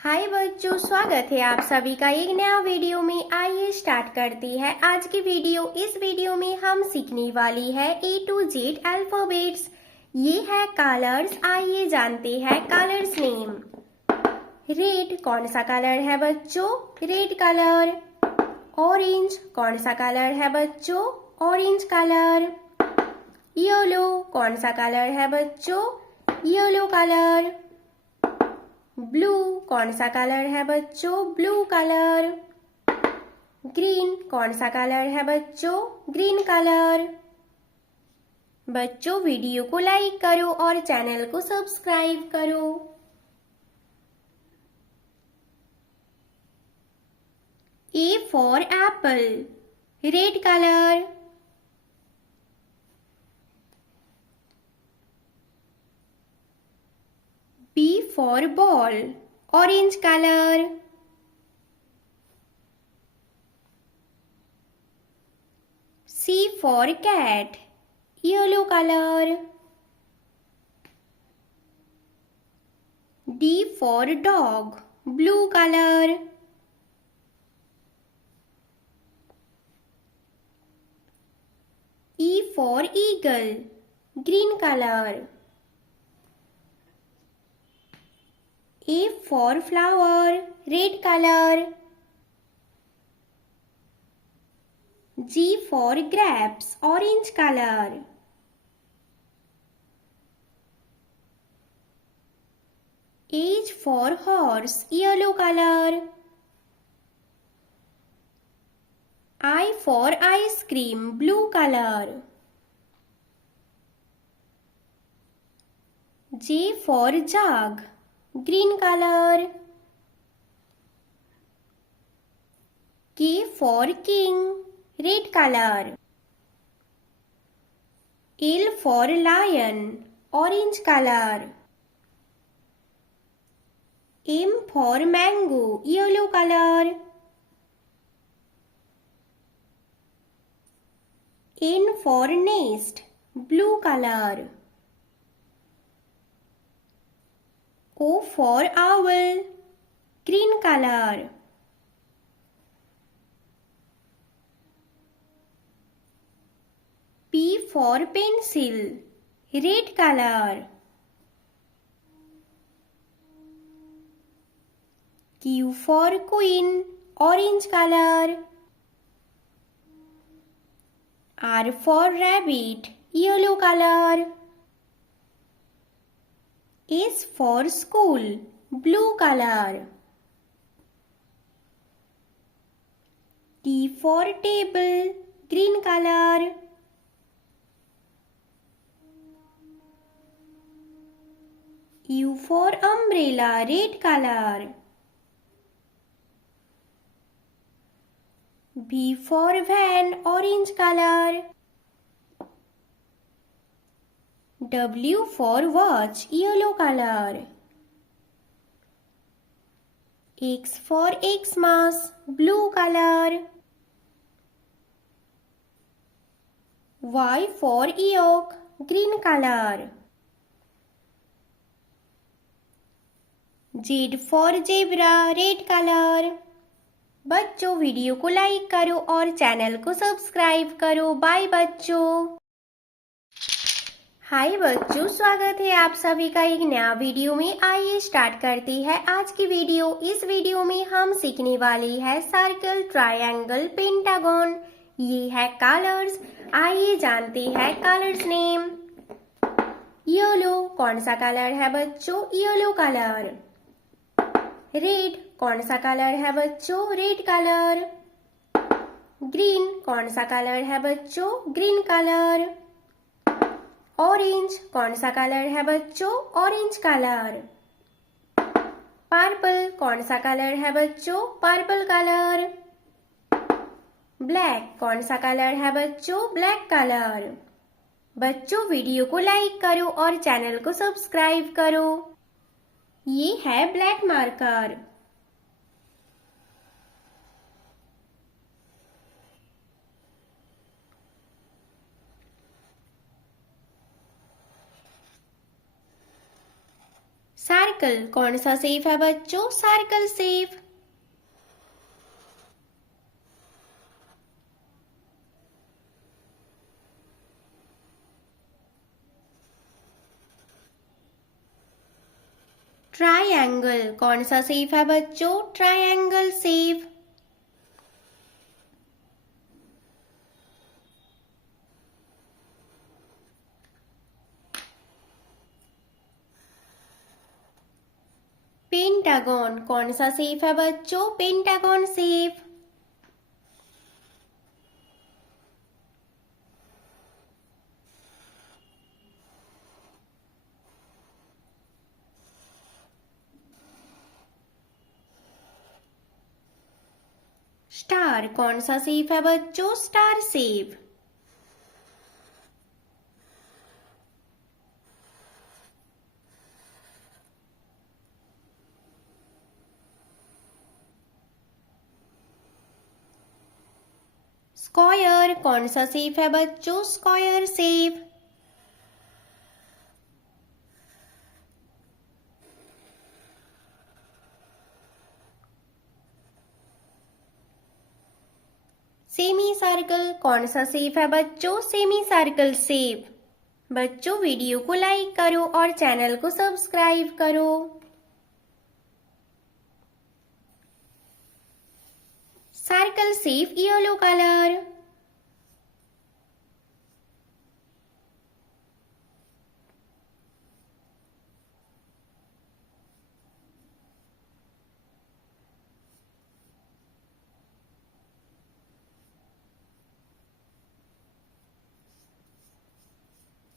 हाय बच्चों, स्वागत है आप सभी का एक नया वीडियो में। आइए स्टार्ट करते हैं आज की वीडियो। इस वीडियो में हम सीखने वाली है A to Z अल्फाबेट्स। ये है कलर्स। आइए जानते हैं कलर्स नेम। रेड कौन सा कलर है बच्चों? Red colour. ऑरेंज कौन सा कलर है बच्चों? Orange colour. येलो कौन सा कलर है बच्चों? Yellow colour. ब्लू कौन सा कलर है बच्चों? Blue colour. ग्रीन कौन सा कलर है बच्चों? Green colour. बच्चों वीडियो को लाइक करो और चैनल को सब्सक्राइब करो। A for apple, red colour. B for ball, orange colour. C for cat, yellow color. D for dog, blue color. E for eagle, green color. A for flower, red color. G for grapes, orange color. H for horse, yellow color. I for ice cream, blue color. J for jug, green color. K for king, red color. L for lion, orange color. M for mango, yellow color. N for nest, blue color. O for owl, green color. P for pencil, red color. Q for queen, orange color. R for rabbit, yellow color. S for school, blue color. T for table, green color. U for umbrella, red color. V for van, orange color. W for watch, yellow color. X for Xmas, blue color. Y for yoke, green color. Z for zebra, red color. बच्चों video को like करो और channel को subscribe करो। Bye बच्चों। हाय बच्चों, स्वागत है आप सभी का एक नया वीडियो में। आइए स्टार्ट करते हैं आज की वीडियो। इस वीडियो में हम सीखने वाले हैं सर्कल, ट्रायंगल, पेंटागन। ये है कलर्स। आइए जानते हैं कलर्स नेम। येलो कौन सा कलर है बच्चों? Yellow colour. रेड कौन सा कलर है बच्चों? Red colour. ग्रीन कौन सा कलर है बच्चों? Green colour. ऑरेंज कौन सा कलर है बच्चों? Orange colour. पर्पल कौन सा कलर है बच्चों? Purple colour. ब्लैक कौन सा कलर है बच्चों? Black colour. बच्चों वीडियो को लाइक करो और चैनल को सब्सक्राइब करो। ये है ब्लैक मार्कर। सर्कल सर्कल कौन सा शेप है बच्चों? Circle shape. ट्रायंगल कौन सा शेप है बच्चों? Triangle shape. पेंटागन कौन सा शेप है बच्चों? Pentagon shape. स्टार कौन सा शेप है बच्चों? Star shape. स्क्वायर कौन सा शेप है बच्चों? Square shape. सेमी सर्कल कौन सा शेप है बच्चों? Semi circle shape. बच्चों वीडियो को लाइक करो और चैनल को सब्सक्राइब करो। Circle shape yellow colour.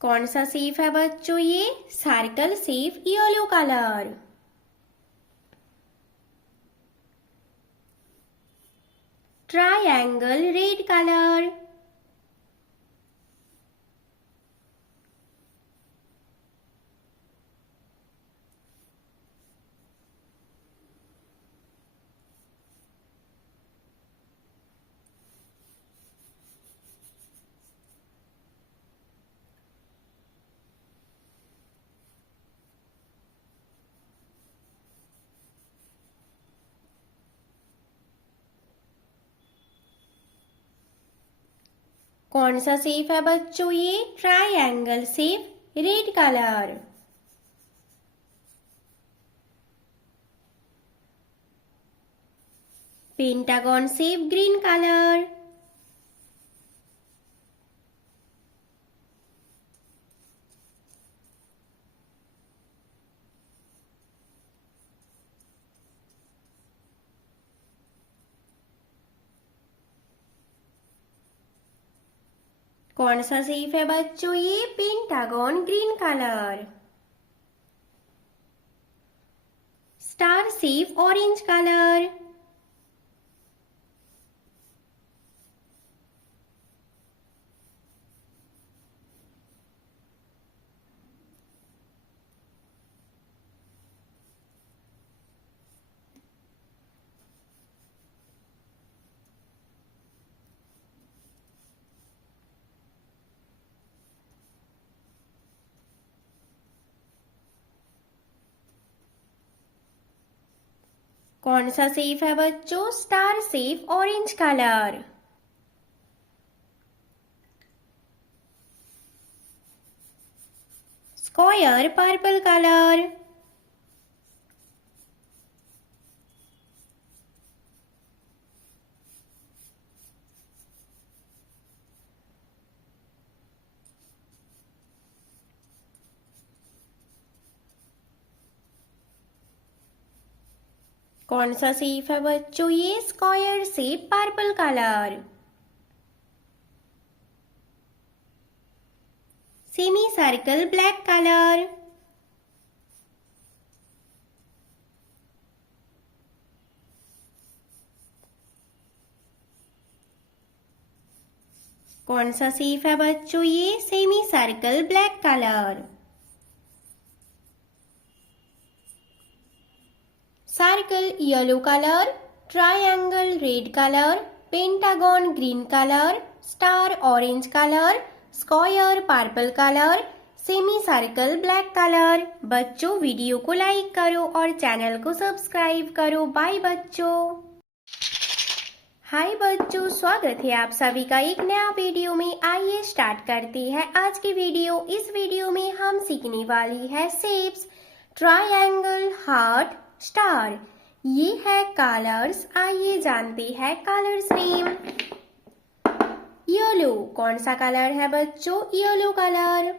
कौन सा शेप है बच्चों? ये circle shape yellow colour. Triangle red colour. कौन सा शेप है बच्चों? ये triangle shape red colour. Pentagon shape green colour. कौन सा शेप है बच्चों? ये pentagon green colour. Star shape orange colour. कौन सा शेप है बच्चों? Star shape orange colour. Square purple colour. कौन सा शेप है बच्चों? ये square shape purple colour. Semi circle black colour. कौन सा शेप है बच्चों? ये semi circle black colour. Circle yellow colour. Triangle red colour. Pentagon green colour. Star orange colour. Square purple colour. Semi circle black colour. बच्चों video को like करो और channel को सब्सक्राइब करो। बाय बच्चों। हाय बच्चों, स्वागत है आप सभी का एक नया वीडियो में। आइए स्टार्ट करते हैं आज की वीडियो। इस वीडियो में हम सीखने वाली है शेप्स, ट्रायंगल, हार्ट, स्टार। ये है कलर्स। आइए जानते हैं कलर्स नेम। येलो कौन सा कलर है बच्चों? Yellow colour.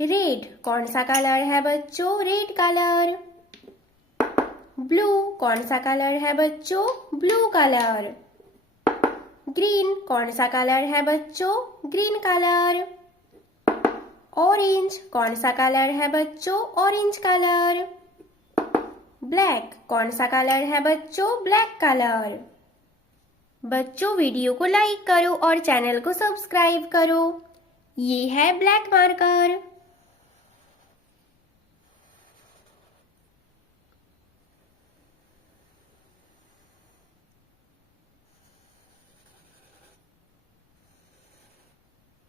रेड कौन सा कलर है बच्चों? Red colour. ब्लू कौन सा कलर है बच्चों? Blue colour. ग्रीन कौन सा कलर है बच्चों? Green colour. ऑरेंज कौन सा कलर है बच्चों? Orange colour. ब्लैक कौन सा कलर है बच्चों? Black colour. बच्चों वीडियो को लाइक करो और चैनल को सब्सक्राइब करो। ये है ब्लैक मार्कर।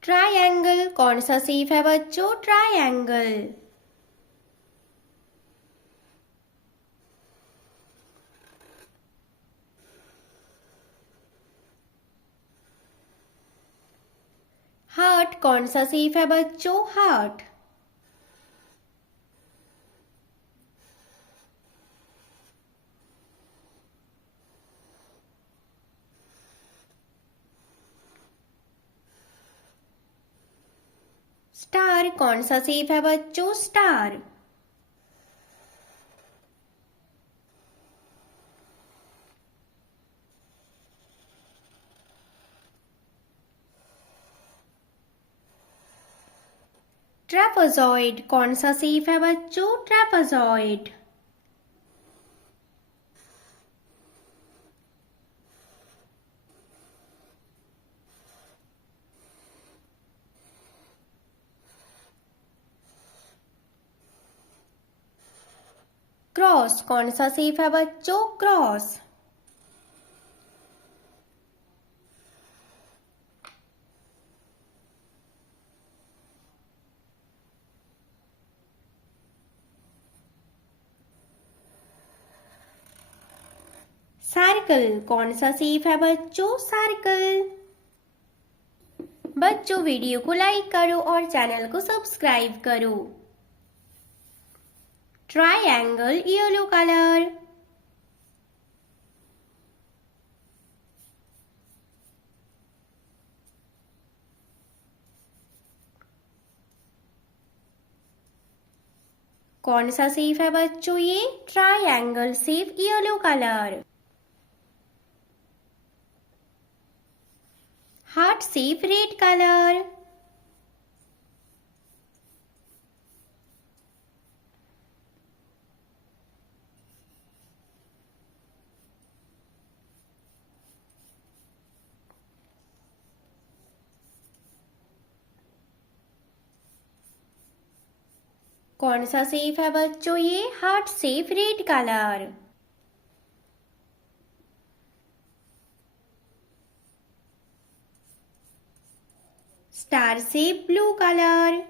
ट्रायंगल कौन सा शेप है बच्चों? ट्रायंगल। हार्ट कौन सा शेप है बच्चों? हार्ट। स्टार कौन सा शेप है बच्चों? स्टार। ट्रेपेजॉइड कौन सा शेप है बच्चों? ट्रेपेजॉइड। क्रॉस कौन सा शेप है बच्चों? क्रॉस। सर्कल कौन सा शेप है बच्चों? सर्कल। बच्चों वीडियो को लाइक करो और चैनल को सब्सक्राइब करो। Triangle yellow colour. कौन सा शेप है बच्चों? ये triangle shape yellow colour. Heart shape red colour. कौन सा शेप है बच्चों? ये heart shape red colour. Star shape blue colour.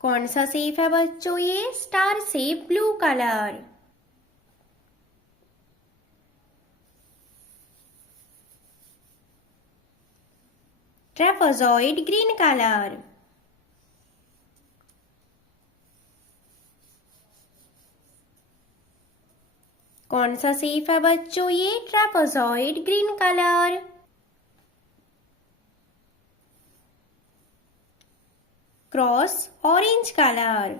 कौन सा शेप है बच्चों? ये star shape blue colour. Trapezoid green colour. कौन सा शेप है बच्चों? ये trapezoid green colour. Cross orange colour.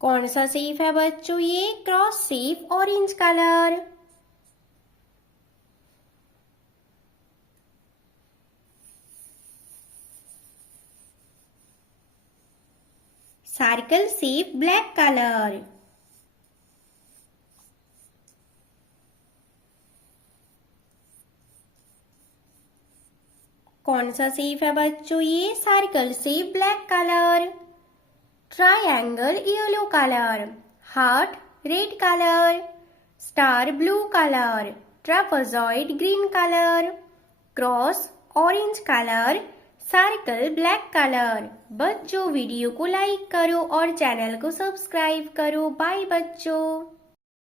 कौन सा शेप है बच्चों? ये cross shape orange colour. Circle shape black colour. कौन सा शेप है बच्चों? ये circle shape black colour. Triangle yellow colour. Heart red colour. Star blue colour. Trapezoid green colour. Cross orange colour. Circle black colour. बच्चों video को like करो और channel को सब्सक्राइब करो। बाय बच्चों।